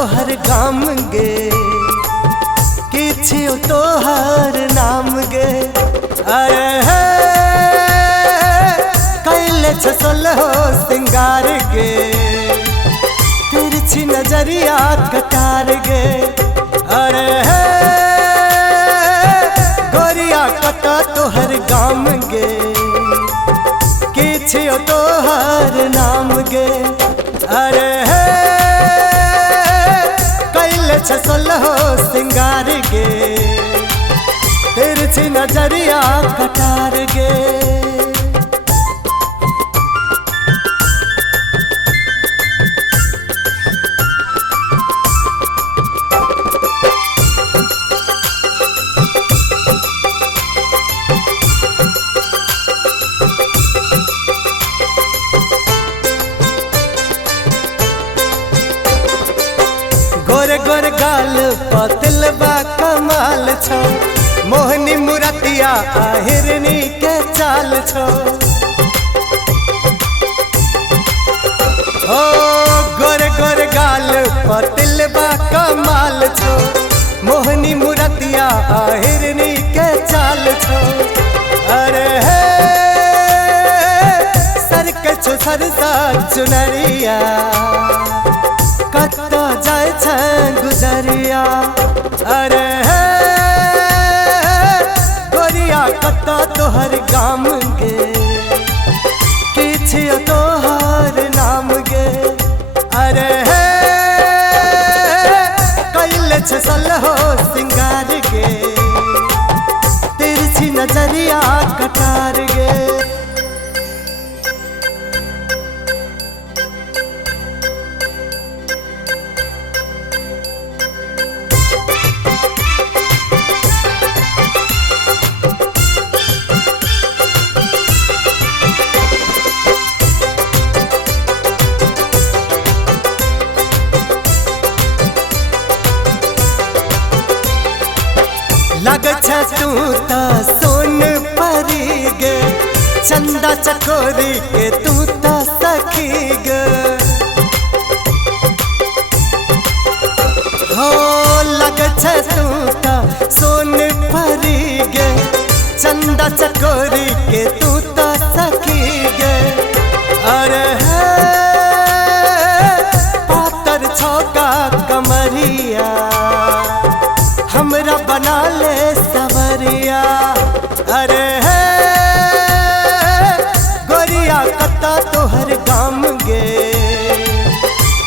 तोहर गाम गे किछियो तोहर नाम गे अरे हे कैले छसलो सिंगार गे तिरछी नजरिया कटार गे अरे हे गोरिया कटा तोहर गाम गे किछियो तोहर नाम गे अरे हे कैले छसलो सिंगार गे तिरछी नजरिया कटार गे गोरे गोरे गाल पतलबा कमाल छो मोहनी मुरतिया हिरनी के चाल छो ओ गोरे गोरे गाल पतलबा कमाल छो मोहनी मुरतिया हिरनी के चाल छो अरे हे सर के छो सरसा चुनरिया कत्ता जाए छ गुजरिया अरे हे गोरिया कत्ता तोहर गाम गे किछियो तोहर नाम गे अरे हे कैले छसलो सिंगार गे तिरछी नजरिया कटार गे लगे तू तो सोन परी गे चंदा चकोरी के तू तो सखी गे हो लगे तू तो सोन परी गे चंदा चकोरी के तू तो सखी गे अरे हे पातर छौका कमरिया हमरा बना ले सवरिया अरे हे गोरिया कत्ता तोहर गाम गे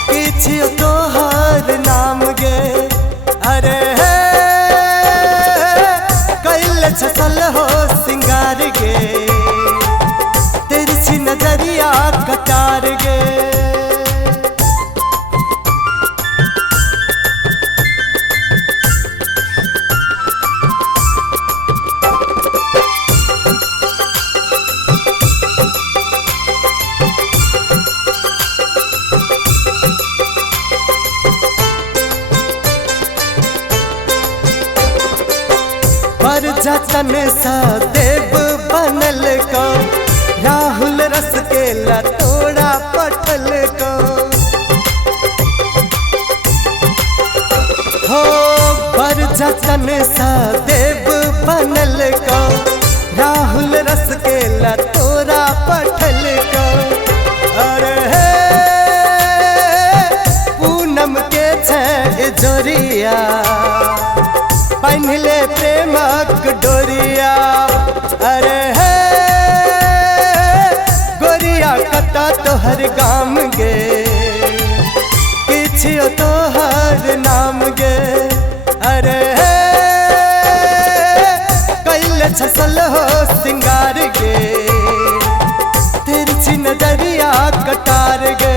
किछियो तोहर नाम गे अरे हे कैले छसलो सिंगार गे तिरछी नजरिया कटार गे पर जतन सा देव बनल को राहुल रस के लतोड़ा पटल को हो पर जतन सा देव बनल को राहुल रस के लतोड़ा पटल को अरे हे पूनम के छे जोरिया पहनले प्रेमक डोरिया अरे हे गोरिया कत्ता तोहर गाम गे किछियो तोहर नाम गे अरे हे कैले छसलो सिंगार गे तिरछी नजरिया कटार गे।